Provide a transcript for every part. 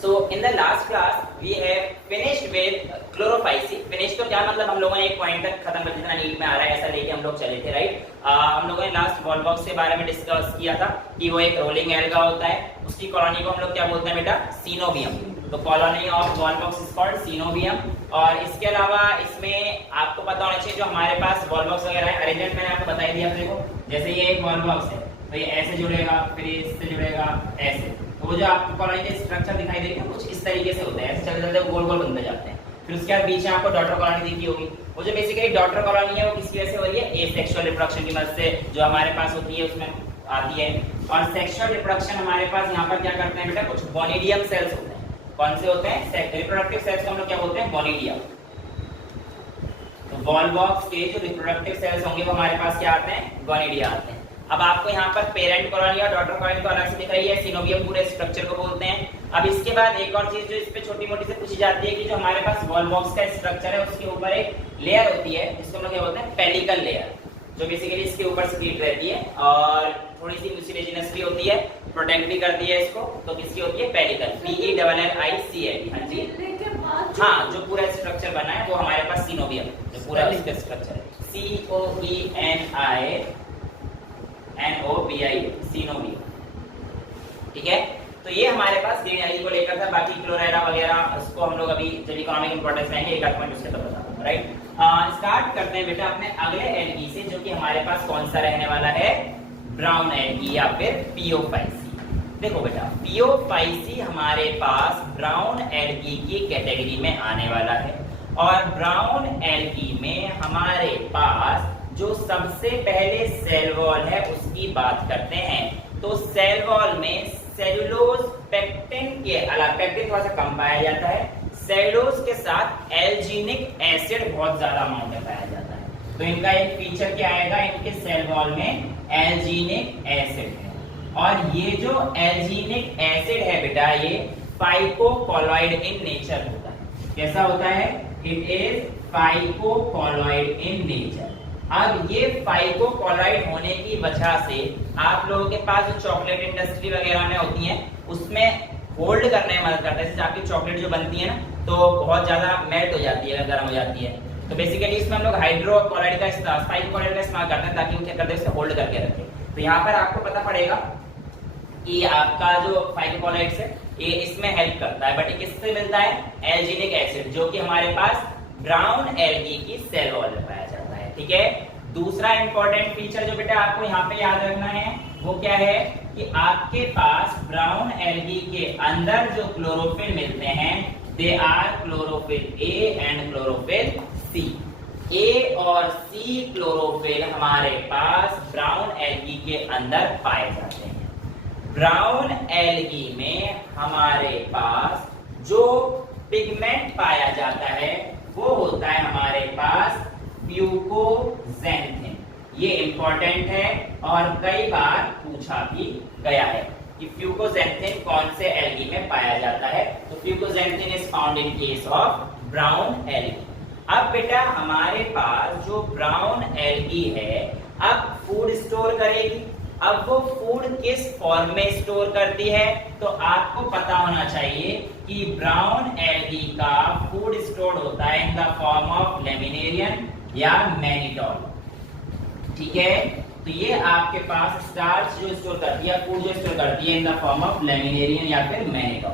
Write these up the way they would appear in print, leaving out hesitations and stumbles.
So in the last class we have finished with chlorophyceae. Finish तो क्या मतलब, हम लोगों ने एक पॉइंट तक खत्म कर, जितना नीट में आ रहा है ऐसा लेके हम लोग चले थे, राइट। हम लोगों ने लास्ट वॉलबॉक्स के बारे में डिस्कस किया था कि वो एक रोलिंग एल्गा होता है, उसकी कॉलोनी को हम लोग क्या बोलते हैं बेटा, सीनोबियम। तो colony of volvox is called coenobium. और इसके अलावा इसमें आपको पता होना चाहिए जो हमारे पास वॉलबॉक्स वगैरह है, अरेंजमेंट मैंने आपको बता ही दिया। देखो जैसे ये एक वॉलबॉक्स है तो ये ऐसे जुड़ेगा, फिर इससे जुड़ेगा ऐसे, तो वो जो आपको कॉलोनी के स्ट्रक्चर दिखाई दे रही है कुछ इस तरीके से होते हैं, ऐसे चलते चलते गोल गोल बनते जाते हैं। फिर उसके बाद बीच में आपको डॉटर कॉलोनी दिखी होगी। वो जो बेसिकली डॉटर कॉलोनी है वो किसकी वजह से हो रही है, एसेक्सुअल रिप्रोडक्शन की मदद से जो हमारे पास होती है उसमें आती है। और सेक्सुअल रिप्रोडक्शन हमारे पास यहाँ पर क्या करते हैं बेटा, कुछ गोनिडियम सेल्स होते हैं। कौन से होते हैं, रिप्रोडक्टिव सेल्स को हम लोग क्या बोलते हैं, गोनिडियम। तो वॉलबॉक्स के जो रिप्रोडक्टिव सेल्स होंगे वो हमारे पास क्या आते हैं, गोनिडिया आते हैं। अब आपको यहाँ पर पेरेंट कॉलोनी और डॉटर कॉलोनी तो अलग से दिख रही है, सीनोबियम पूरे स्ट्रक्चर को बोलते हैं। अब इसके बाद एक और चीज जो इस पे छोटी मोटी से पूछी जाती है कि जो हमारे पास वॉलबॉक्स का स्ट्रक्चर है उसके ऊपर एक लेयर होती है जिसको हम लोग क्या बोलते हैं, पेलिकल लेयर, जो बेसिकली इसके ऊपर स्प्लिट रहती है और थोड़ी सी म्यूसिलेजिनस भी होती है, प्रोटेक्ट भी करती है इसको। तो किसकी होती है, पेलिकल, PELLICAL। हाँ जी, हाँ, जो पूरा स्ट्रक्चर बना है वो हमारे पास सीनोबियम, जो पूरा इसका स्ट्रक्चर है, COENINOBIA, सीनोबियम। ठीक है, तो ये हमारे पास ग्रीन एल्गी को लेकर था। बाकी क्लोरेरा वगैरह उसको हम लोग अभी जब इकोनॉमिक इंपोर्टेंस लेंगे एक आध पॉइंट उसके तो बता दूंगा, राइट। स्टार्ट करते हैं बेटा अपने अगले एल्गी से, जो कि हमारे पास कौन सा रहने वाला है, ब्राउन एल्गी या फिर पियोफाइसी। देखो बेटा, पियोफाइसी हमारे पास ब्राउन एल्गी की कैटेगरी में आने वाला है। और ब्राउन एल्गी में हमारे पास जो सबसे पहले सेल वॉल है उसकी बात करते हैं। तो सेल वॉल में सेलुलोज पेक्टिन के अलावा, पेक्टिन थोड़ा सा कम पाया जाता है, सेलुलोज के साथ एल्जीनिक एसिड बहुत ज्यादा अमाउंट में पाया जाता है। तो इनका एक फीचर क्या आएगा, इनके सेल वॉल में एल्जीनिक एसिड है। और ये जो एल्जीनिक एसिड है बेटा, ये फाइकोकोलॉइड इन नेचर होता है। कैसा होता है, इट इज फाइकोकोलॉइड इन नेचर। अब ये फाइकोकोलॉइड होने की वजह से आप लोगों के पास जो चॉकलेट इंडस्ट्री वगैरह में होती है उसमें होल्ड करने में मदद करता है। जैसे आपकी चॉकलेट जो बनती है ना तो बहुत ज्यादा मेल्ट हो जाती है, गर्म हो जाती है, तो बेसिकली इसमें हम लोग हाइड्रोकोलॉइड का इस्तेमाल, फाइकोकोलॉइड का इस्तेमाल करते हैं ताकि वो क्या करते हैं, उसे होल्ड करके रखे। तो यहाँ पर आपको पता पड़ेगा कि आपका जो फाइकोकोलॉइड है ये इसमें हेल्प करता है। बट ये किससे मिलता है, एल्जीनिक एसिड, जो कि हमारे पास ब्राउन एल्गी की सेल वॉल में पाया जाता है। ठीक है, दूसरा इंपॉर्टेंट फीचर जो बेटा आपको यहाँ पे याद रखना है वो क्या है कि आपके पास ब्राउन एल्गी के अंदर जो क्लोरोफिल मिलते हैं they are chlorophyll A and chlorophyll C. A और सी क्लोरोफिल हमारे पास ब्राउन एल्गी के अंदर पाए जाते हैं। ब्राउन एल्गी में हमारे पास जो पिगमेंट पाया जाता है वो होता है हमारे पास फ्यूकोजेंथिन। ये इंपॉर्टेंट है और कई बार पूछा भी गया है कि फ्यूकोजेंथिन कौन से एल्गी में पाया जाता है। तो fucoxanthin is found in case of brown algae. अब बेटा हमारे पास जो ब्राउन एल्गी है अब फूड स्टोर करेगी। अब वो फूड किस फॉर्म में स्टोर करती है, तो आपको पता होना चाहिए कि ब्राउन एल्गी का फूड स्टोर होता है in the form of laminarin या मैनिटोल। ठीक है, तो ये आपके पास स्टार्च जो स्टोर करती है, फूड जो स्टोर करती है in the form of laminarin या फिर मैनिटोल।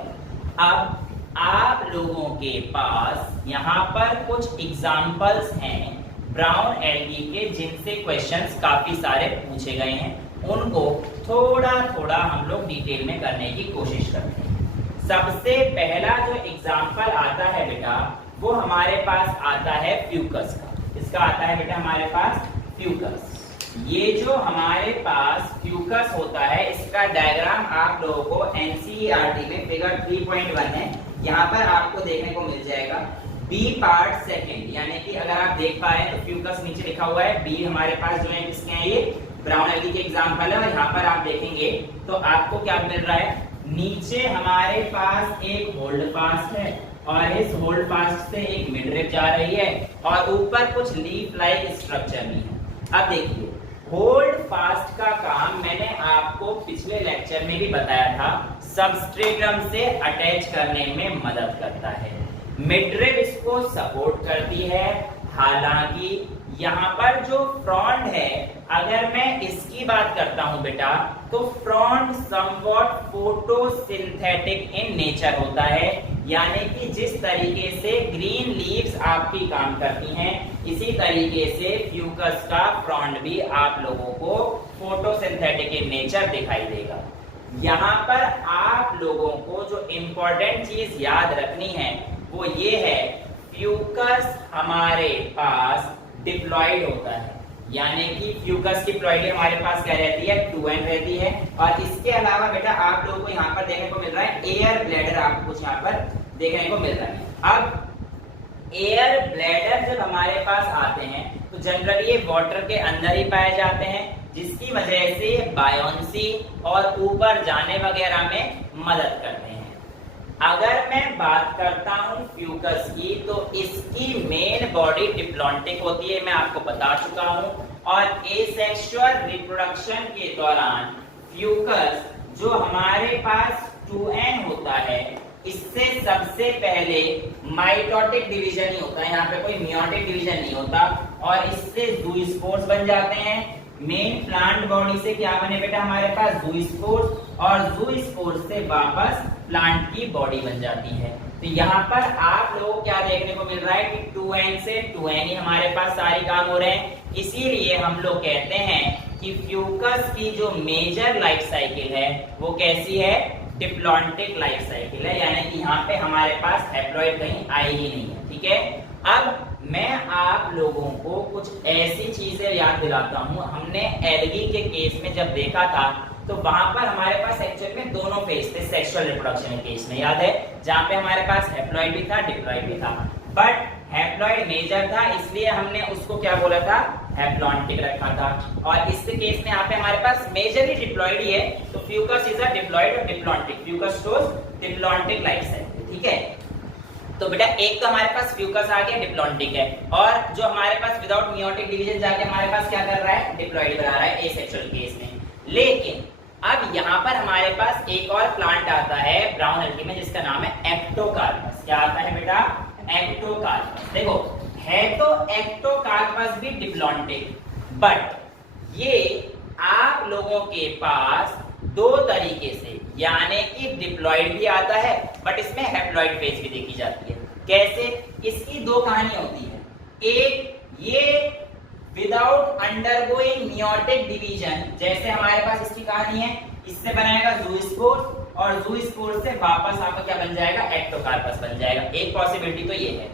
अब आप लोगों के पास यहाँ पर कुछ एग्जाम्पल्स हैं ब्राउन एल्गी के जिनसे क्वेश्चंस काफी सारे पूछे गए हैं, उनको थोड़ा थोड़ा हम लोग डिटेल में करने की कोशिश करते हैं। सबसे पहला जो एग्जाम्पल आता है बेटा वो हमारे पास आता है फ्यूकस का। इसका आता है बेटा हमारे पास फ्यूकस। ये जो हमारे पास फ्यूकस होता है इसका डायग्राम आप लोगों को एनसीईआरटी में फिगर 3.1 है, यहाँ पर आपको देखने को मिल जाएगा। बी पार्ट सेकेंड, यानी कि अगर आप देख पा रहे हैं तो फ्यूकस नीचे लिखा हुआ है, बी हमारे पास जो है किसके हैं, ये ब्राउन एल्गी के एग्जाम्पल है। और यहाँ पर आप देखेंगे तो आपको क्या मिल रहा है, नीचे हमारे पास एक होल्ड फास्ट है और इस होल्ड फास्ट से एक मिडरिप जा रही है और ऊपर कुछ लीफ लाइक स्ट्रक्चर भी है। अब देखिए होल्ड फास्ट का काम मैंने आपको पिछले लेक्चर में भी बताया था, सबस्ट्रेटम से अटैच करने में मदद करता है। मिडरिब इसको सपोर्ट करती है। हालांकि यहाँ पर जो फ्रॉन्ड है, अगर मैं इसकी बात करता हूं बेटा, तो frond somewhat photosynthetic in nature होता है, यानी कि जिस तरीके से ग्रीन लीव्स आपकी काम करती हैं, इसी तरीके से फ्यूकस का फ्रॉन्ड भी आप लोगों को फोटोसिंथेटिक इन नेचर दिखाई देगा। यहाँ पर आप लोगों को जो इंपॉर्टेंट चीज याद रखनी है वो ये है, फ्यूकस हमारे पास डिप्लॉयड होता है, यानी कि फ्यूकस की प्लॉइडी हमारे पास क्या रहती है, 2n रहती है। और इसके अलावा बेटा आप लोगों को यहाँ पर देखने को मिल रहा है एयर ब्लैडर, आपको कुछ यहाँ पर देखने को मिल रहा है। अब एयर ब्लैडर जब हमारे पास आते हैं तो जनरली ये वाटर के अंदर ही पाए जाते हैं, जिसकी वजह से बायोंसी और ऊपर जाने वगैरह में मदद करते हैं। अगर मैं बात करता हूं फ्यूकस की, तो इसकी मेन बॉडी डिप्लॉन्टिक होती है, मैं आपको बता चुका हूं। और एसेक्सुअल रिप्रोडक्शन के दौरान फ्यूकस जो हमारे पास 2n होता है, इससे सबसे पहले माइटोटिक डिवीजन ही होता है, यहाँ पे कोई मियोटिक डिवीजन नहीं होता, और इससे ज़ूस्पोर्स बन जाते हैं। मेन प्लांट बॉडी से क्या बने बेटा हमारे पास, ज़ूस्पोर्स, और ज़ूस्पोर्स से वापस प्लांट की बॉडी बन जाती है। तो यहाँ पर आप लोगों को क्या देखने को मिल रहा है कि 2n से 2n ही हमारे पास सारे काम हो रहे हैं। इसीलिए हम लोग कहते हैं कि फ्यूकस की जो मेजर लाइफ साइकिल है वो कैसी है, डिप्लॉन्टिक लाइफ साइकिल है, यानी कि यहाँ पे हमारे पास हैप्लॉइड कहीं आई ही नहीं है। ठीक है, अब मैं आप लोगों को कुछ ऐसी चीजें याद दिलाता हूँ। हमने एल्गी के केस में जब देखा था तो वहां पर हमारे पास एक्चुअल में दोनों फेज थे सेक्सुअल रिप्रोडक्शन के केस में, याद है, जहाँ पे हमारे पास हैप्लॉइड भी था, डिप्लॉइड भी था। बट हैप्लॉइड मेजर था, इसलिए हमने उसको क्या बोला था, हैप्लॉन्टिक रखा था। और इस केस में यहाँ पे हमारे पास मेजरली डिप्लॉइड ही है, तो फ्यूकस इज अ डिप्लॉइड और diplontic, Fucus shows diplontic life cycle. ठीक है, तो बेटा एक तो हमारे पास फ्यूकस आ गया, डिप्लॉन्टिक है, और जो हमारे पास विदाउट मियोटिक डिवीजन जाके हमारे पास क्या कर रहा है, डिप्लॉइड बना रहा है एसेक्सुअल केस में। लेकिन अब यहाँ पर हमारे पास एक और प्लांट आता है ब्राउन एल्गी में, जिसका नाम है एक्टोकार्पस। क्या आता है बेटा, एक्टोकार्पस। देखो है तो एक्टोकार्पस भी डिप्लॉन्टिक, बट ये आप लोगों के पास दो तरीके से, यानी कि डिप्लॉइड भी आता है बट इसमें हैप्लॉइड फेज भी देखी जाती है। कैसे, इसकी दो कहानी होती है। एक, ये विदाउट अंडरगोइंग मियोटिक डिवीजन, जैसे हमारे पास इसकी कहानी है, इससे बनाएगा ज़ूस्पोर्स और ज़ूस्पोर्स से वापस आपका क्या बन जाएगा, एक्टोकार्पस बन जाएगा। एक पॉसिबिलिटी तो ये है,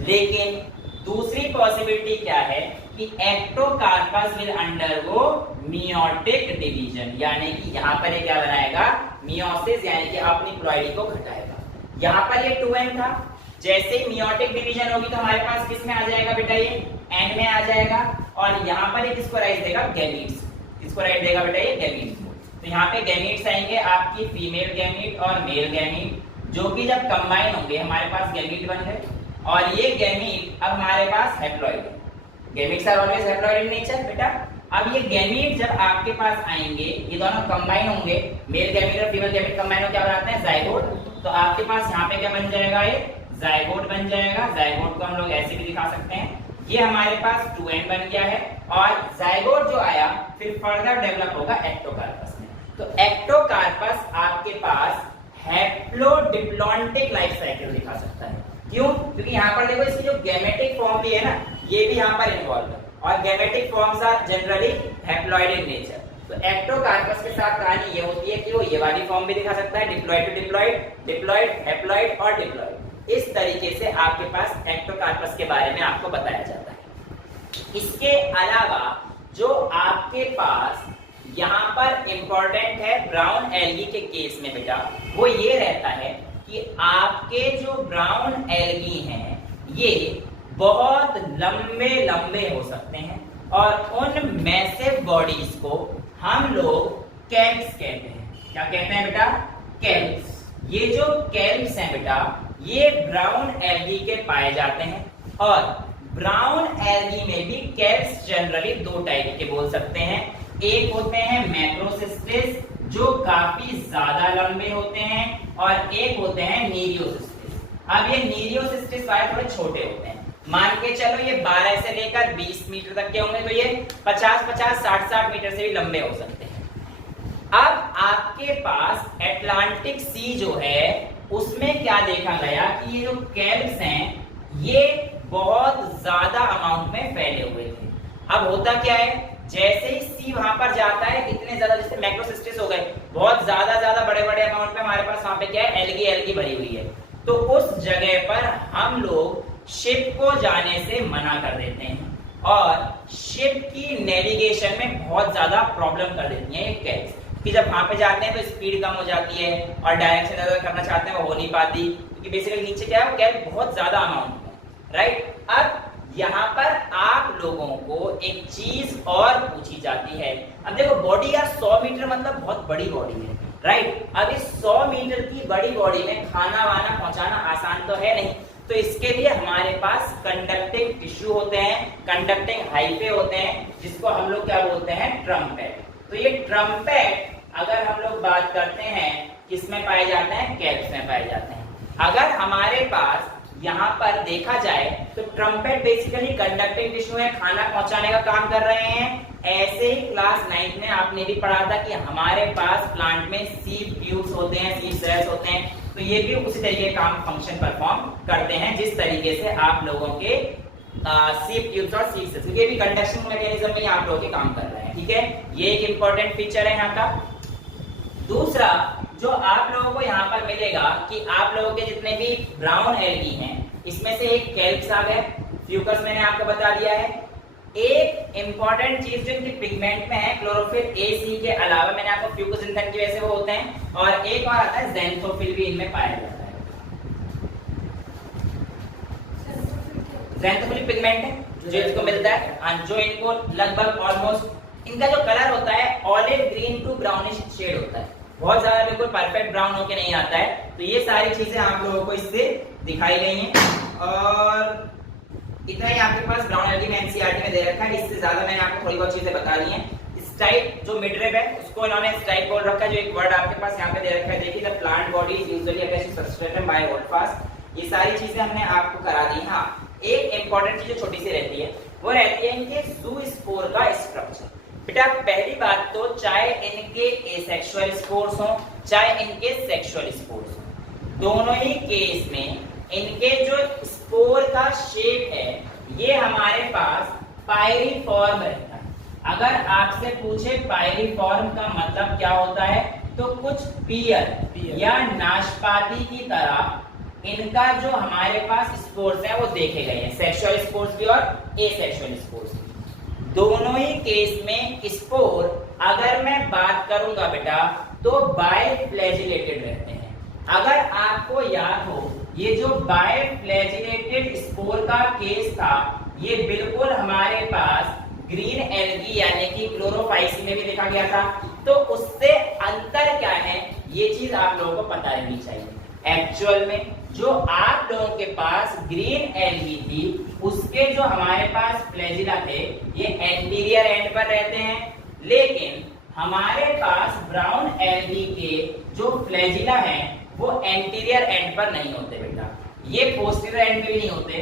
लेकिन दूसरी पॉसिबिलिटी क्या है कि Ectocarpus will undergo meiotic division, यानी कि यहाँ पर ये क्या बनाएगा, मियोसिस, यानी कि अपनी प्लॉइडी को घटाएगा। यहाँ पर ये 2n था, जैसे ही मियोटिक डिवीजन होगी तो हमारे पास किस में आ जाएगा बेटा, ये एंड में आ जाएगा, और यहाँ पर ये किसको राइट देगा, गैमीट्स। किसको राइट देगा बेटा, ये गैमीट्स। तो यहाँ पे गैमीट्स आएंगे आपकी फीमेल गैमीट और मेल गैमीट, जो कि जब कंबाइन होंगे हमारे पास गैमीट बन गए, और ये गैमीट अब हमारे पास हैप्लॉइड है। Gametes are always haploid in nature बेटा। अब ये गैमीट जब आपके पास आएंगे, ये दोनों कंबाइन होंगे, मेल गैमीट और फीमेल गैमीट कंबाइन हो क्या बनाते हैं, जाइगोट। तो आपके पास यहाँ पे क्या बन जाएगा, ये जाइगोट बन जाएगा। जाइगोट को हम लोग ऐसे भी दिखा सकते हैं, ये हमारे पास 2n बन गया है, और जाइगोट जो आया फिर फर्दर डेवलप होगा एक्टोकार्पस में। तो एक्टोकार्पस आपके पास हैप्लोडिप्लॉन्टिक लाइफ साइकिल दिखा सकता है। क्यों, क्योंकि यहाँ पर देखो इसकी जो गैमेटिक फॉर्म भी है ना, ये भी यहाँ पर इन्वॉल्व है, और gametic forms are generally haploid in nature. तो एक्टोकार्पस के साथ कहानी ये होती है कि वो ये वाली फॉर्म भी दिखा सकता है, diploid to diploid, diploid, haploid और डिप्लॉइड। इस तरीके से आपके पास एक्टोकार्पस के बारे में आपको बताया जाता है। इसके अलावा जो आपके पास यहाँ पर इंपॉर्टेंट है ब्राउन एल्गी के केस में बेटा, वो ये रहता है कि आपके जो ब्राउन एल्गी हैं ये बहुत लंबे लंबे हो सकते हैं, और उन मैसिव बॉडीज को हम लोग कैल्प्स कहते हैं। क्या कहते हैं बेटा, कैल्प्स। ये जो कैल्प्स हैं बेटा, ये ब्राउन एल्गी के पाए जाते हैं, और ब्राउन एल्गी में भी कैल्प्स जनरली दो टाइप के बोल सकते हैं। एक होते हैं मैक्रोसिस्टिस, जो काफी ज्यादा लंबे होते हैं, और एक होते हैं नीरियोसिस्टिस। अब ये नीरियोसिस्टिस वाले थोड़े छोटे होते हैं, मान के चलो ये 12 से लेकर 20 मीटर तक के होंगे, तो ये 50-50, 60-60 मीटर से भी लंबे हो सकते हैं। अब आपके पास अटलांटिक सी जो है उसमें क्या देखा गया कि ये जो कैल्प्स हैं ये बहुत ज्यादा अमाउंट में फैले हुए थे। अब होता क्या है, जैसे ही सी वहां पर जाता है, इतने ज्यादा जैसे मैक्रोसिस्टिस हो गए, बहुत ज्यादा बड़े अमाउंट में हमारे पास वहां पे क्या है, एल्गी भरी हुई है। तो उस जगह पर हम लोग शिप को जाने से मना कर देते हैं, और शिप की नेविगेशन में बहुत ज्यादा प्रॉब्लम कर देती है ये कैल्प्स, कि जब वहां पे जाते हैं तो स्पीड कम हो जाती है, और डायरेक्शन अगर करना चाहते हैं वो हो नहीं पाती, क्योंकि बेसिकली नीचे क्या है, वो कैल्प बहुत ज्यादा अमाउंट में, राइट। अब यहाँ पर आप लोगों को एक चीज और पूछी जाती है। अब देखो बॉडी यार 100 मीटर मतलब बहुत बड़ी बॉडी है, राइट। अब इस 100 मीटर की बड़ी बॉडी में खाना वाना पहुंचाना आसान तो है नहीं, तो इसके लिए हमारे पास कंडक्टिंग टिश्यू होते हैं, कंडक्टिंग हाइफे होते हैं, जिसको हम लोग क्या बोलते हैं, ट्रम्पेट। तो ये ट्रम्पेट अगर हम लोग बात करते हैं किसमें पाए जाते हैं, कैल्प्स में पाए जाते हैं। अगर हमारे पास यहाँ पर देखा जाए तो ट्रम्पेट बेसिकली कंडक्टिंग टिश्यू है, खाना पहुंचाने का काम कर रहे हैं। ऐसे ही क्लास 9 में आपने भी पढ़ा था कि हमारे पास प्लांट में सीड ट्यूब्स होते हैं, सीड सेल्स होते हैं, तो ये भी उसी तरीके काम फंक्शन परफॉर्म करते हैं जिस तरीके से आप लोगों के सीड ट्यूब्स और सीड सेल्स, ये भी कंडक्शन मैकेनिज्म में आप लोग के काम कर रहे हैं, ठीक है। ये एक इंपॉर्टेंट फीचर है यहाँ का। दूसरा जो आप लोगों को यहाँ पर मिलेगा कि आप लोगों के जितने भी ब्राउन एल्गी हैं, इसमें से एक कैल्प्स आ गए, फ्यूकस मैंने आपको बता दिया है। एक इंपॉर्टेंट चीज जो इनकी पिगमेंट में है, क्लोरोफिल ए सी के अलावा मैंने आपको फ्यूकोसिंथेन की वजह से वो होते हैं, और एक और आता है ज़ैंथोफिल भी इनमें पाया जाता है। ज़ैंथोफिल पिगमेंट है जो इसको मिलता है, जो इनको लगभग ऑलमोस्ट इनका जो कलर होता है olive green to brownish shade होता है, बहुत ज्यादा बिल्कुल परफेक्ट ब्राउन होके नहीं आता है। तो ये सारी चीजें आप लोगों को इससे दिखाई गई हैं, और इतना ही आपके पास ब्राउन एल्गी में एनसीईआरटी में दे रखा है, इससे ज्यादा मैंने आपको थोड़ी बहुत चीजें बता दी हैं। स्टाइप जो मिडरिब है उसको इन्होंने स्टाइप बोल रखा है, जो एक वर्ड आपके पास यहाँ पे दे रखा है, देखिए the plant body is usually attached to substratum by holdfast. ये सारी चीजें हमने आपको करा दी। हाँ, एक इंपॉर्टेंट चीज जो छोटी सी रहती है वो रहती है इनके ज़ूस्पोर का स्ट्रक्चर। बेटा पहली बात तो चाहे इनके एसेक्सुअल स्पोर्स हो चाहे इनके सेक्सुअल स्पोर्स हो, दोनों ही केस में इनके जो स्पोर का शेप है ये हमारे पास पायरिफॉर्म रहता है। अगर आपसे पूछे पायरिफॉर्म का मतलब क्या होता है, तो कुछ पियर या नाशपाती की तरह इनका जो हमारे पास स्पोर्स है वो देखे गए हैं, सेक्सुअल स्पोर्स भी और एसेक्सुअल स्पोर्स भी। दोनों ही केस में स्पोर अगर मैं बात करूंगा बेटा तो बायफ्लैजिलेटेड रहते हैं। अगर आपको याद हो ये जो बायफ्लैजिलेटेड स्पोर का केस था ये बिल्कुल हमारे पास ग्रीन एल्गी यानी कि क्लोरोफाइसी में भी देखा गया था। तो उससे अंतर क्या है ये चीज आप लोगों को पता रहनी चाहिए। एक्चुअल में जो आप लोगों के पास ग्रीन एल्गी थी उसके जो हमारे पास फ्लैजिला थे ये एंटीरियर एंड पर रहते हैं, लेकिन हमारे पास ब्राउन एल्गी के जो फ्लैजिला हैं वो एंटीरियर एंड पर नहीं होते बेटा, ये पोस्टीरियर एंड पे भी नहीं होते।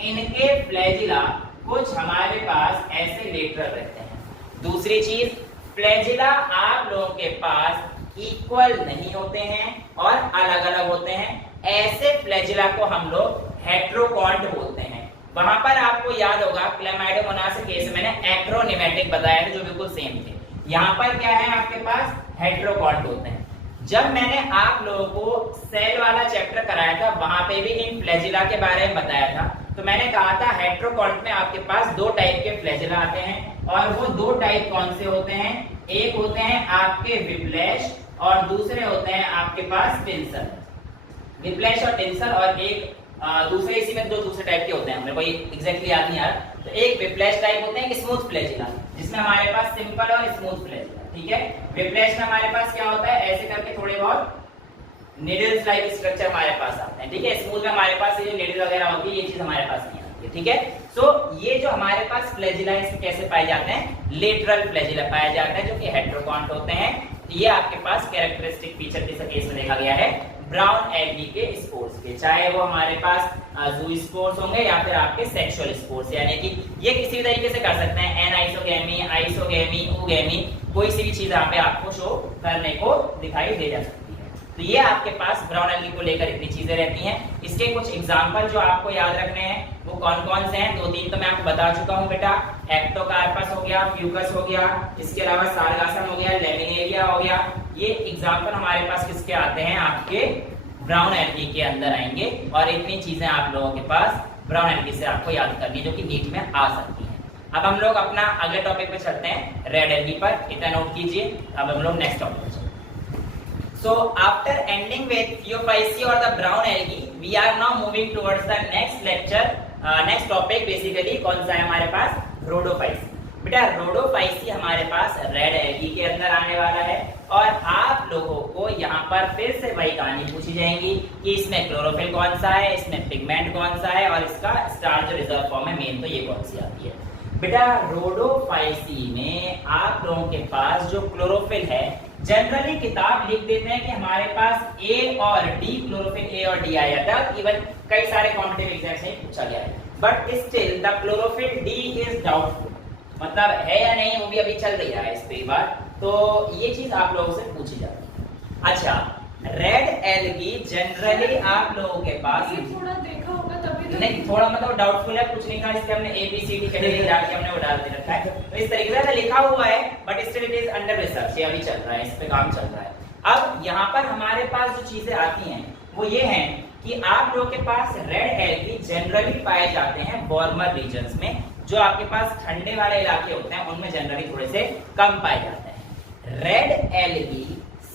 इनके फ्लैजिला कुछ हमारे पास ऐसे लेटरल रहते हैं। दूसरी चीज, फ्लैजिला आप लोगों के पास इक्वल नहीं होते हैं और अलग अलग होते हैं। ऐसे फ्लैजिला को हम लोग हेट्रोकॉन्ट बोलते हैं। वहां पर आपको याद होगा क्लैमाइडोमोनास के केस में मैंने एक्रोनिमेटिक बताया था जो बिल्कुल सेम थे। यहाँ पर क्या है आपके पास हेट्रोकॉन्ट होते हैं। जब मैंने आप लोगों को सेल वाला चैप्टर कराया था वहां पे भी इन फ्लैजिला के बारे में बताया था, तो मैंने कहा था हेट्रोकॉन्ट में आपके पास दो टाइप के फ्लैजिला आते हैं, और वो दो टाइप कौन से होते हैं, एक होते हैं आपके विप्लैश और दूसरे होते हैं आपके पास टिंसल। विप्लैश और टिंसल, और एक दूसरे इसी में दो दूसरे टाइप के होते हैं, मेरे को एग्जैक्टली याद नहीं आ रहा। तो एक विप्लैश टाइप होते हैं, एक स्मूथ फ्लैजिला, जिसमें हमारे पास सिंपल और स्मूथ फ्लैजिला, ठीक है। विप्लैश में हमारे पास क्या होता है, ऐसे करके थोड़े बहुत निडल्स टाइप स्ट्रक्चर हमारे पास आते हैं, ठीक है। स्मूथ में हमारे पास ये निडल वगैरह होती है, ये चीज हमारे पास नहीं आती है, ठीक है। सो ये जो हमारे पास फ्लैजिला इसमें कैसे पाए जाते हैं, लेटरल फ्लैजिला पाए जाते हैं जो कि हेट्रोकॉन्ट होते हैं। तो ये आपके पास कैरेक्टरिस्टिक फीचर किस केस में देखा गया है, ब्राउन एल्गी के स्पोर्स के, चाहे वो हमारे पास जू स्पोर्स होंगे या फिर आपके सेक्सुअल स्पोर्स, यानी कि ये किसी भी तरीके से कर सकते हैं, एनाइसोगेमी, आइसोगेमी, ओगेमी, कोई सी भी चीज यहाँ पे आपको शो करने को दिखाई दे जा सकती है। तो ये आपके पास ब्राउन एल्गी को लेकर इतनी चीजें रहती हैं। इसके कुछ एग्जांपल जो आपको याद रखने हैं वो कौन कौन से हैं, दो तीन तो मैं आपको बता चुका हूँ बेटा, एक्टोकार्पस हो गया, फ्यूकस हो गया, इसके अलावा सारगासम हो गया, लेमिनेरिया हो गया। ये एग्जांपल हमारे पास किसके आते हैं, आपके ब्राउन एल्गी के अंदर आएंगे, और इतनी चीजें आप लोगों के पास ब्राउन एल्गी से आपको याद करनी जो कि नीट में आ सकती हैं। अब हम लोग अपना अगले टॉपिक पे चलते हैं, रेड एल्गी पर, इतना नोट कीजिए। अब हम लोग नेक्स्ट टॉपिक पे चलते हैं। So after ending with Phaeophyceae or the brown algae, we are now moving towards the next lecture, next topic basically कौन सा है हमारे पास, Rhodophyceae। बेटा Rhodophyceae हमारे पास रेड एल्गी के अंदर आने वाला है, और आप लोगों को यहाँ पर फिर से वही कहानी पूछी जाएगी कि इसमें क्लोरोफिल कौन सा है, इसमें पिगमेंट कौन सा है, और इसका स्टार जो रिजर्व फॉर्म है मेन, तो ये कौन सी आती है। बेटा Rhodophyceae में आप लोगों के पास जो क्लोरोफिल है, जनरली किताब लिख देते हैं कि हमारे पास ए और डी, क्लोरोफिल ए और डी आया था, इवन कई सारे कॉम्पिटिटिव एग्जाम से पूछा गया है, but still the chlorophyll D is doubtful, मतलब है या नहीं वो भी अभी चल रही है इस पे बात, तो ये चीज आप लोगों से पूछी जाती है। अच्छा, रेड एल्गी जनरली आप लोगों के पास थोड़ा देखा होगा तभी तो नहीं, थोड़ा मतलब डाउटफुल है, कुछ नहीं कहा, इसके हमने ABCD कैटेगरी डाल के हमने वो डाल दे रखा है, तो इस तरीके से लिखा हुआ है, but still it is under research, ये अभी चल रहा है, इस पे काम चल रहा है। अब यहाँ पर हमारे पास जो चीजें आती हैं वो ये हैं कि आप लोगों के पास रेड एल्गी जनरली पाए जाते हैं वार्मर रीजन्स में, जो आपके पास ठंडे वाले इलाके होते हैं उनमें जनरली थोड़े से कम पाए जाते हैं। रेड एल्गी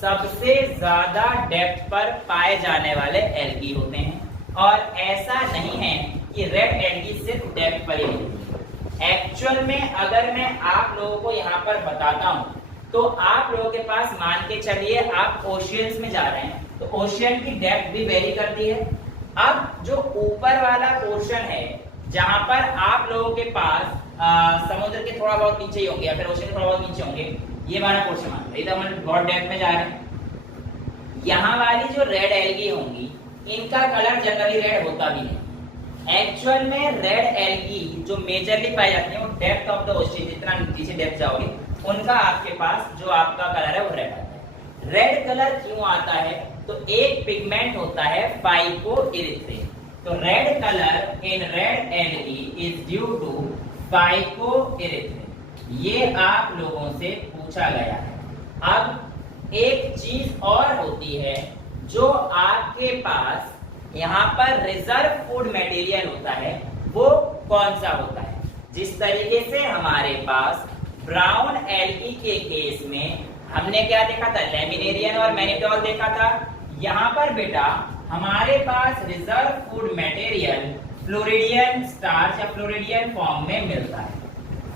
सबसे ज्यादा डेप्थ पर पाए जाने वाले एल्गी होते हैं, और ऐसा नहीं है कि रेड एल्गी सिर्फ डेप्थ पर ही मिलती है। एक्चुअल में अगर मैं आप लोगों को यहाँ पर बताता हूँ तो आप लोगों के पास मान के चलिए आप ओशियंस में जा रहे हैं, तो ओशियन की डेप्थ भी वेरी करती है। अब जो ऊपर वाला पोर्शन है जहां पर आप लोगों के पास समुद्र के थोड़ा बहुत नीचे ही होंगे या फिर ओशन के थोड़ा बहुत नीचे होंगे, ये वाला पोर्शन मान लो, इधर हम बहुत डेप्थ में जा रहे हैं, यहाँ वाली जो रेड एल्गी होंगी इनका कलर जनरली रेड होता भी नहीं। एक्चुअल में रेड एल्गी जो मेजरली पाई जाती है वो डेप्थ ऑफ द ओशन, जितना नीचे डेप्थ जाओगे उनका आपके पास जो आपका कलर है वो रेड आता है। रेड कलर क्यों आता है, तो एक पिगमेंट होता है फाइकोइरिथ्रिन, तो red colour in red algae is due to phycoerythrin, ये आप लोगों से पूछा गया है। अब एक चीज और होती है जो आपके पास यहाँ पर रिजर्व फूड मटेरियल होता है, वो कौन सा होता है। जिस तरीके से हमारे पास ब्राउन एल्गी के केस में हमने क्या देखा था, लेमिनेरियन और मैनिटोल देखा था, यहाँ पर बेटा हमारे पास reserve food material floridean starch या फ्लोरिडियन फॉर्म में मिलता है।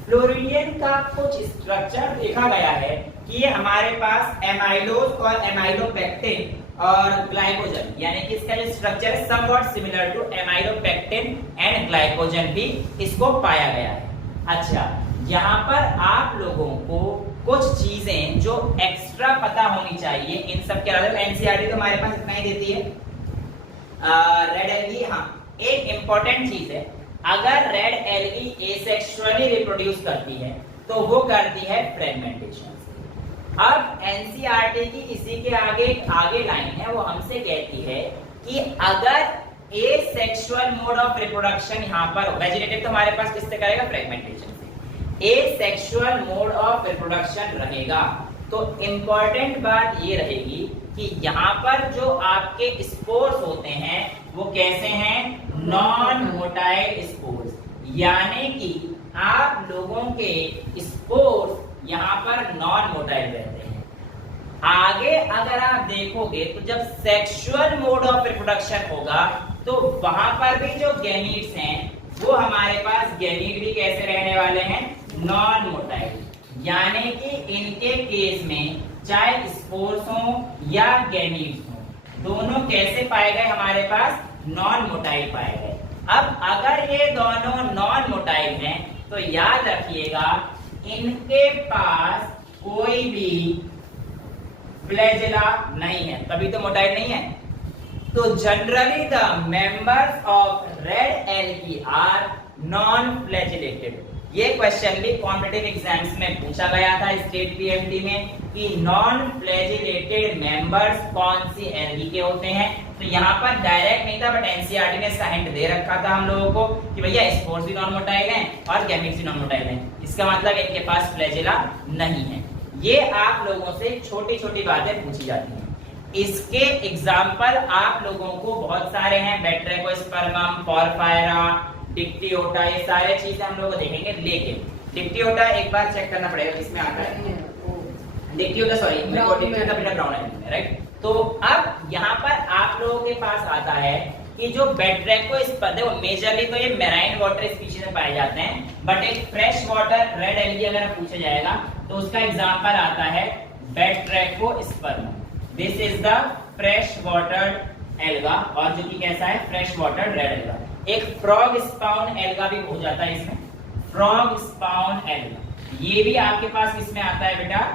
फ्लोरिडियन का कुछ स्ट्रक्चर देखा गया है कि ये हमारे पास एमाइलोज और एमाइलोपेक्टिन और ग्लाइकोजन, यानी कि इसका जो स्ट्रक्चर है somewhat similar to amylopectin and glycogen भी इसको पाया गया है। अच्छा, यहाँ पर आप लोगों को कुछ चीजें जो एक्स्ट्रा पता होनी चाहिए इन सब के अलावा, एनसीईआरटी तो हमारे पास इतना ही देती है। रेड एल्गी, हाँ एक इंपॉर्टेंट चीज है, अगर रेड एल्गी एसेक्सुअली रिप्रोड्यूस करती है तो वो करती है फ्रेगमेंटेशन। अब एनसीईआरटी की इसी के आगे लाइन है, वो हमसे कहती है कि अगर एसेक्सुअल मोड ऑफ रिप्रोडक्शन यहाँ पर, वेजिटेटिव तो हमारे पास किससे करेगा, फ्रेगमेंटेशन से, एसेक्सुअल मोड ऑफ रिप्रोडक्शन रहेगा तो इंपॉर्टेंट बात ये रहेगी कि यहाँ पर जो आपके स्पोर्स होते हैं वो कैसे हैं, नॉन मोटाइल स्पोर्स, यानी कि आप लोगों के स्पोर्स यहाँ पर नॉन मोटाइल रहते हैं। आगे अगर आप देखोगे तो जब सेक्सुअल मोड ऑफ रिप्रोडक्शन होगा तो वहां पर भी जो गैमीट्स हैं वो हमारे पास गैमीट भी कैसे रहने वाले हैं, नॉन मोटाइल, यानी कि इनके केस में चाहे स्पोर्स हो या गैमीट्स हो, दोनों कैसे पाए गए हमारे पास, नॉन मोटाइल पाए गए। अब अगर ये दोनों नॉन मोटाइल हैं तो याद रखिएगा इनके पास कोई भी फ्लैजेला नहीं है, तभी तो मोटाइल नहीं है। तो generally the members of red algae are non flagellated. ये क्वेश्चन भी कॉम्पिटिटिव एग्जाम्स में पूछा गया था स्टेट पीएमटी में कि नॉन फ्लैजिलेटेड मेंबर्स कौन सी एल्गी के होते हैं। तो यहाँ पर डायरेक्ट नहीं था, बट एनसीईआरटी ने इसका हिंट दे रखा था हम लोगों को कि भैया स्पोर्स भी नॉन मोटाइल हैं और गैमेट्स भी नॉन मोटाइल हैं। इसका मतलब इनके पास फ्लैजेला नहीं है। ये आप लोगों से छोटी छोटी बातें पूछी जाती हैं। इसके एग्जाम्पल आप लोगों को बहुत सारे हैं, बैट्रेकोस्पर्मम, पोरफायरा, डिक्टियोटा, ये सारे चीजें हम लोग देखेंगे। लेकिन डिक्टियोटा एक बार चेक करना पड़ेगा किसमें आता है। डिक्टियोटा सॉरी डिक्टियोटा बिना ब्राउन है, राइट। तो अब यहाँ पर आप लोगों के पास आता है कि जो बैट्रेकोस्पर्म, देखो मेजरली तो ये मेराइन वाटर स्पीशीज में पाए जाते हैं, बट एक फ्रेश वाटर रेड एल्गी अगर पूछा जाएगा तो उसका एग्जांपल आता है batrachospermum. This is the fresh water alga, और जो कि कैसा है, फ्रेश वाटर रेड एल्गा। एक फ्रॉग स्पाउन एल्गा भी हो जाता है इसमें, फ्रॉग स्पाउन एल्गा। ये भी आपके पास किसमें आता है बेटा,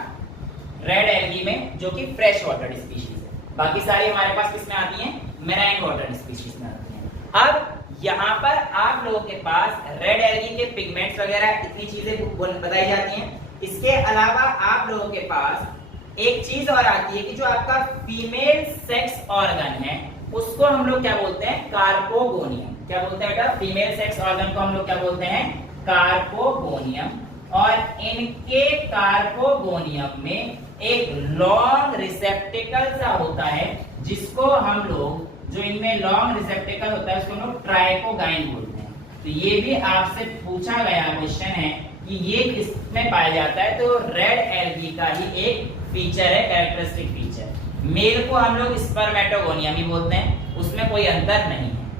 रेड एल्गी में, जो कि फ्रेश वाटर स्पीशीज है। बाकी सारी हमारे पास किसमें आती हैं, मेराइन वाटर स्पीशीज में आती हैं। अब यहाँ पर आप लोगों के पास रेड एल्गी के पिगमेंट्स वगैरह इतनी चीजें बताई जाती हैं। इसके अलावा आप लोगों के पास एक चीज और आती है कि जो आपका फीमेल सेक्स ऑर्गन है उसको हम लोग क्या बोलते हैं, कार्पोगोनियम। क्या बोलते हैं बेटा, फीमेल सेक्स ऑर्गन को हम लोग क्या बोलते हैं, कार्पोगोनियम। और इनके कार्पोगोनियम में एक लॉन्ग रिसेप्टिकल सा होता है, जिसको हम लोग, जो इनमें लॉन्ग रिसेप्टिकल होता है उसको लोग ट्राइकोगाइन बोलते हैं। तो ये भी आपसे पूछा गया क्वेश्चन है कि ये किसमें पाया जाता है, तो रेड एल्गी का ही एक फीचर है, कैरेक्टरिस्टिक फीचर। मेल को हम लोग स्पर्मेटोगोनियम ही बोलते हैं, उसमें कोई अंतर नहीं है।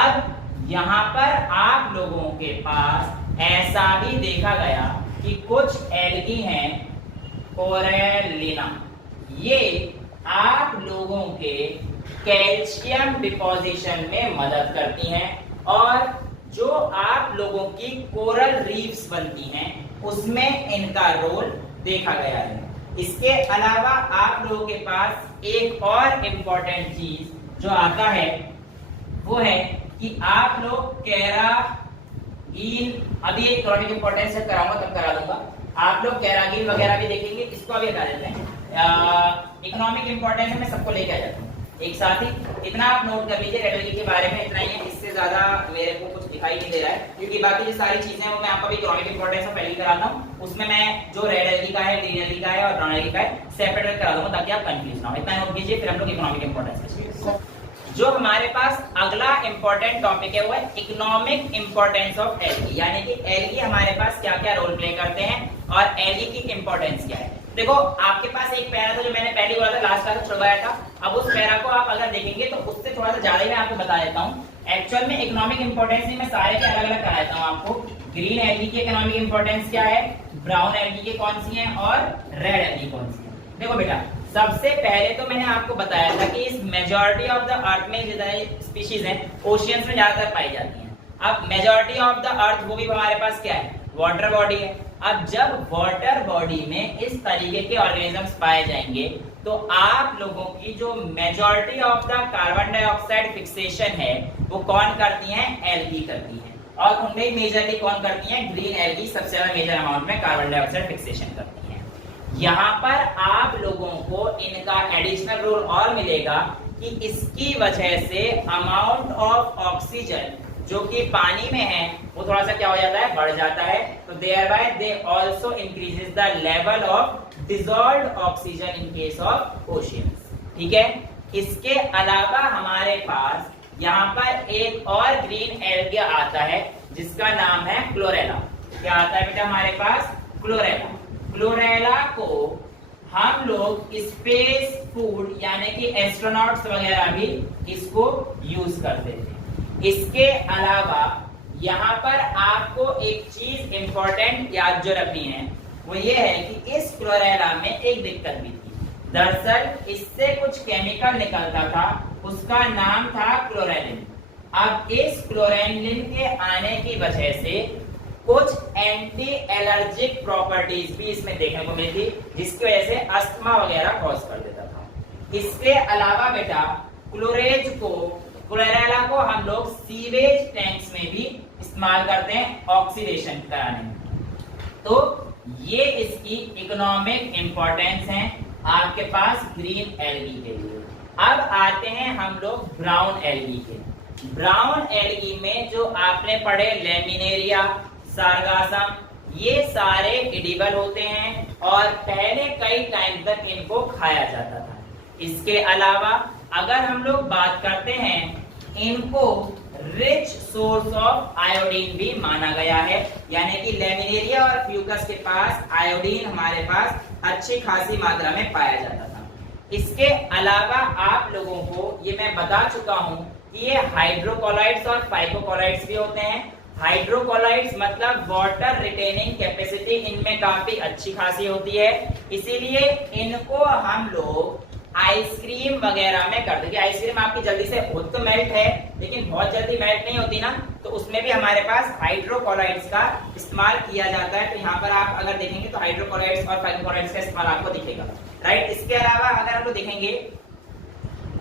अब यहाँ पर आप लोगों के पास ऐसा भी देखा गया कि कुछ एल्गी हैं कोरेलिना, ये आप लोगों के कैल्शियम डिपोजिशन में मदद करती हैं, और जो आप लोगों की कोरल रीफ्स बनती हैं उसमें इनका रोल देखा गया है। इसके अलावा आप लोगों के पास एक और इम्पोर्टेंट चीज जो आता है वो है कि आप लोग कैरागील, अभी एक क्रॉनिक इंपॉर्टेंस से कराऊंगा तब करा दूंगा, आप लोग कैरागील वगैरह भी देखेंगे, इसको अभी हटा देते हैं। इकोनॉमिक इंपॉर्टेंस में सबको लेके आ जाता हूँ एक साथ ही। इतना आप नोट कर लीजिए रेड एल्गी के बारे में, इतना ही है, इससे ज्यादा मेरे को कुछ दिखाई नहीं दे रहा है, क्योंकि बाकी जो सारी चीजें हैं वो मैं आपको भी इकोनॉमिक इंपॉर्टेंस में पहले ही कराता हूँ। उसमें मैं जो रेड एल्गी का है, ग्रीन एल्गी का है और ब्राउन एल्गी का है सेपरेट करा दूंगा ताकि आप कंफ्यूज ना हो। इतना नोट कीजिए, फिर हम लोग इकोनॉमिक इंपॉर्टेंस। जो हमारे पास अगला इंपॉर्टेंट टॉपिक है वो है इकोनॉमिक इंपॉर्टेंस ऑफ एल्गी, यानी कि एल्गी हमारे पास क्या क्या रोल प्ले करते हैं और एल्गी की इंपॉर्टेंस क्या है। देखो आपके पास एक पैरा था जो मैंने पहले बोला था, लास्ट क्लास में छुड़वाया था। अब उस पैरा को आप अगर देखेंगे तो उससे थोड़ा सा ज्यादा मैं आपको बता देता हूँ। एक्चुअल में इकोनॉमिक इंपॉर्टेंस में मैं सारे के अलग अलग करा देता हूँ आपको। ग्रीन एल्गी की इकोनॉमिक इंपॉर्टेंस क्या है, ब्राउन एल्गी की कौन सी है और रेड एल्गी कौन सी है। देखो बेटा, सबसे पहले तो मैंने आपको बताया था कि इस मेजॉरिटी ऑफ द अर्थ में जितनी स्पीशीज हैं ओशियंस में ज्यादातर पाई जाती हैं। अब मेजॉरिटी ऑफ द अर्थ वो भी हमारे पास क्या है, वाटर बॉडी है। अब जब वाटर बॉडी में इस तरीके के ऑर्गेनिजम्स पाए जाएंगे तो आप लोगों की जो majority of the carbon dioxide fixation है वो कौन करती हैं, एल्गी करती हैं। और उनमें मेजरली कौन करती हैं, ग्रीन एल्गी सबसे ज्यादा मेजर अमाउंट में कार्बन डाइऑक्साइड फिक्सेशन करती हैं। यहाँ पर आप लोगों को इनका एडिशनल रोल और मिलेगा कि इसकी वजह से अमाउंट ऑफ ऑक्सीजन जो कि पानी में है वो थोड़ा सा क्या हो जाता है, बढ़ जाता है। तो thereby they also increases the level of dissolved oxygen in case of oceans। ठीक है, इसके अलावा हमारे पास यहाँ पर एक और ग्रीन एल्गी आता है जिसका नाम है क्लोरेला। क्या आता है बेटा हमारे पास, क्लोरेला। क्लोरेला को हम लोग स्पेस फूड यानी कि एस्ट्रोनॉट्स वगैरह भी इसको यूज करते थे। इसके अलावा यहाँ पर आपको एक चीज इंपॉर्टेंट याद जो रखनी है वो ये है कि इस क्लोरेला में एक दिक्कत भी थी। दरअसल इससे कुछ केमिकल निकलता था, उसका नाम था क्लोरेलिन। अब इस क्लोरेलिन के आने की वजह से कुछ एंटी एलर्जिक प्रॉपर्टीज भी इसमें देखने को मिली थी, जिसकी वजह से अस्थमा वगैरह कॉज कर देता था। इसके अलावा बेटा क्लोरेला को हम लोग सीवेज टैंक्स में भी इस्तेमाल करते हैं ऑक्सीडेशन कराने में। तो ये इसकी इकोनॉमिक इंपॉर्टेंस है आपके पास ग्रीन एल्गी के लिए। अब आते हैं हम लोग ब्राउन एल्गी के। ब्राउन एल्गी में जो आपने पढ़े लेमिनेरिया, सार्गासम, ये सारे एडिबल होते हैं और पहले कई टाइम तक इनको खाया जाता था। इसके अलावा अगर हम लोग बात करते हैं, इनको रिच सोर्स ऑफ आयोडीन भी माना गया है, यानी कि लेमिनेरिया और फ्यूकस के पास आयोडीन हमारे पास अच्छी खासी मात्रा में पाया जाता था। इसके अलावा आप लोगों को ये मैं बता चुका हूं कि ये हाइड्रोकोलाइड्स और फाइकोकोलाइड्स भी होते हैं। हाइड्रोकोलाइड्स मतलब वाटर रिटेनिंग कैपेसिटी इनमें काफी अच्छी खासी होती है, इसीलिए इनको हम लोग आइसक्रीम वगैरह में कर देंगे। आइसक्रीम आपकी जल्दी से खुद तो मेल्ट है, लेकिन बहुत जल्दी मेल्ट नहीं होती ना, तो उसमें भी हमारे पास हाइड्रोकोलाइड्स का इस्तेमाल किया जाता है। तो यहाँ पर आप अगर देखेंगे तो हाइड्रोकोलाइड्स और फाइकोकोलाइड्स का इस्तेमाल आपको दिखेगा, राइट। इसके अलावा अगर हम लोग देखेंगे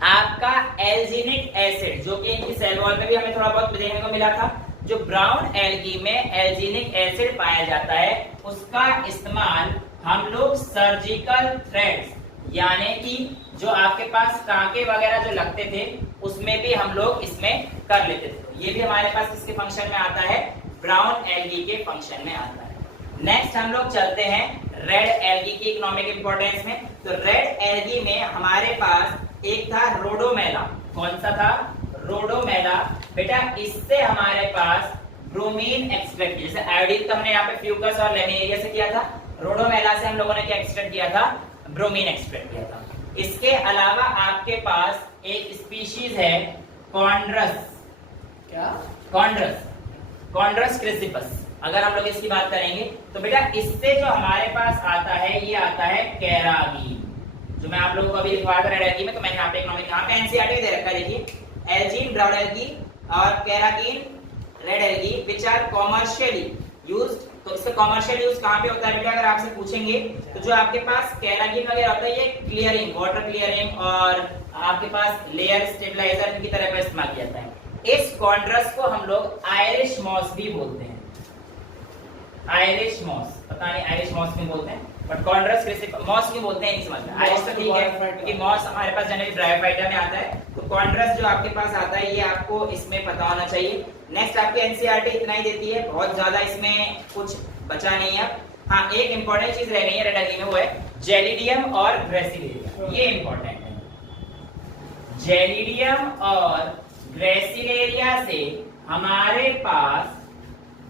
आपका एल्जीनिक एसिड, जो कि इनकी सेल वॉल में भी हमें थोड़ा बहुत देखने को मिला था। जो ब्राउन एल्गी में एल्जीनिक एसिड पाया जाता है, उसका इस्तेमाल हम लोग सर्जिकल थ्रेड्स, यानी कि जो आपके पास टांके वगैरह जो लगते थे उसमें भी हम लोग इसमें कर लेते थे। ये भी हमारे पास किसके फंक्शन में आता है? ब्राउन एल्गी के फंक्शन में आता है। नेक्स्ट हम लोग चलते हैं रेड एल्गी की इकोनॉमिक इंपॉर्टेंस में। तो रेड एल्गी में हमारे पास एक था रोडोमेला। कौन सा था? रोडोमेला। बेटा इससे हमारे पास ब्रोमीन एक्सट्रैक्ट, जैसे आयोडीन तो हमने यहाँ पे फ्यूकस और लेमिनेरिया से किया था, रोडोमेला से हम लोगों ने क्या एक्सट्रैक्ट किया था? ब्रोमीन एक्सट्रैक्ट किया था। इसके अलावा आपके पास एक स्पीशीज है कॉन्ड्रस। क्या? कॉन्ड्रस क्रिसिपस। अगर हम लोग इसकी बात करेंगे तो बेटा इससे जो हमारे पास आता है, ये आता है कैरागीन, जो मैं आप लोगों को अभी लिखवा था रेड एल्गी में। तो मैंने यहाँ पे इकोनॉमिक, यहाँ पे एनसीईआरटी दे रखा है, देखिए एल्जीन ब्राउन एल्गी और carrageenan red algae which are commercially used. तो इसका कॉमर्शियल यूज कहाँ पे होता है बेटा? अगर आपसे पूछेंगे तो जो आपके पास कैरागीन वगैरह होता है, ये क्लियरिंग, वाटर क्लियरिंग और आपके पास लेयर स्टेबलाइजर की तरह का इस्तेमाल किया जाता है। इस कॉन्ड्रस को हम लोग आयरिश मॉस भी बोलते हैं। आयरिश मॉस, पता नहीं आयरिश मॉस क्यों बोलते हैं, बट कॉन्ड्रस मॉस क्यों बोलते हैं नहीं समझ में। आयरिश तो ठीक है, क्योंकि मॉस हमारे पास जनरली ब्रायोफाइटा में आता है। तो कॉन्ड्रस जो आपके पास आता है, ये आपको इसमें पता होना चाहिए। नेक्स्ट आपकी एनसीईआरटी इतना ही देती है, बहुत ज्यादा इसमें कुछ बचा नहीं है। हाँ, एक इंपॉर्टेंट चीज रह गई है रेड एल्गी में, वो है जेलिडियम और ग्रेसिलेरिया। ये इंपॉर्टेंट है। जेलिडियम और ग्रेसिलेरिया से हमारे पास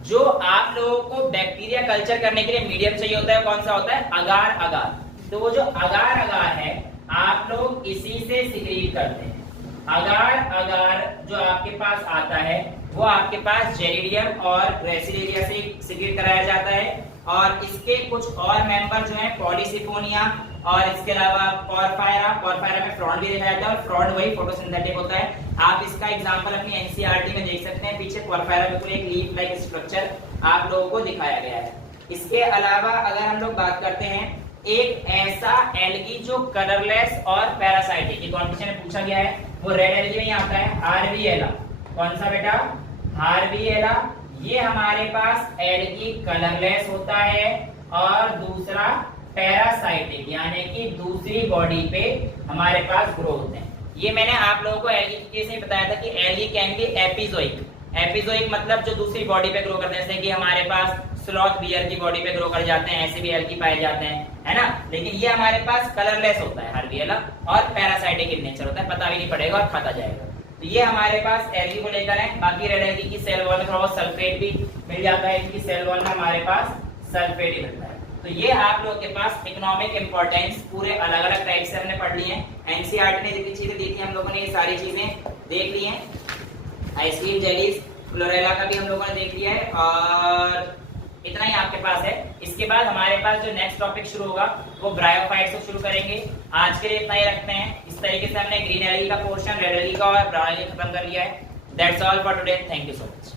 जो आप लोगों को बैक्टीरिया कल्चर करने के लिए मीडियम चाहिए होता है, कौन सा होता है? अगार अगार। तो वो जो अगार अगार है, आप लोग इसी से सिक्रीट करते हैं। अगार अगार जो आपके पास आता है, वो आपके पास जेलिडियम और ग्रेसिलेरिया से सिक्रीट कराया जाता है। और इसके कुछ और मेंबर जो हैं पॉलीसिफोनिया और इसके अलावा पोरफायरा में फ्रॉन्ड भी देखा जाता है, और फ्रॉन्ड वही फोटोसिंथेटिक होता है। आप इसका एग्जांपल अपनी एनसीईआरटी में देख सकते हैं, पीछे पोरफायरा में कोई एक लीफ लाइक स्ट्रक्चर आप लोगों को दिखाया गया है। इसके अलावा अगर हम लोग बात करते हैं, एक ऐसा एल्गी जो कलरलेस और पैरासाइटिक, ये कॉम्पिटिशन में पूछा गया है, वो रेड एल्गी में आता है हार्विएला। कौन सा बेटा? हार्विएला। ये हमारे पास एल्गी कलरलेस होता है और दूसरा पैरासाइटिक, यानी कि दूसरी बॉडी पे हमारे पास ग्रो होते हैं। ये मैंने आप लोगों को एल्गी के केस में बताया था कि algae can be epizoic. Epizoic मतलब जो दूसरी बॉडी पे ग्रो करते हैं, जैसे कि हमारे पास स्लॉथ बियर की बॉडी पे ग्रो कर जाते हैं, ऐसे भी एल्गी पाए जाते हैं, है ना। लेकिन ये हमारे पास कलरलेस होता है हार्विएला, और पैरासाइटिक इन नेचर होता है, पता भी नहीं पड़ेगा और खाता जाएगा। तो ये हमारे पास एल्गी को लेकर है। बाकी रेड एल्गी की सेल वॉल में थोड़ा बहुत सल्फेट भी मिल जाता है, इनकी सेल वॉल में हमारे पास सल्फेट ही मिलता है। तो ये आप लोगों के पास इकोनॉमिक इंपॉर्टेंस पूरे अलग अलग टाइप से हमने पढ़ ली है। एनसीईआरटी ने जितनी चीजें दी थी हम लोगों ने ये सारी चीजें देख ली हैं। आइसक्रीम, जेलीज, क्लोरेला का भी हम लोगों ने देख लिया है, और इतना ही आपके पास है। इसके बाद हमारे पास जो नेक्स्ट टॉपिक शुरू होगा वो ब्रायोफाइट्स से शुरू करेंगे। आज के लिए इतना ही रखते हैं। इस तरीके से हमने ग्रीन एल्गी का पोर्शन, रेड एल्गी का और ब्राउन एल्गी खत्म कर लिया है। That's all for today. Thank you so much.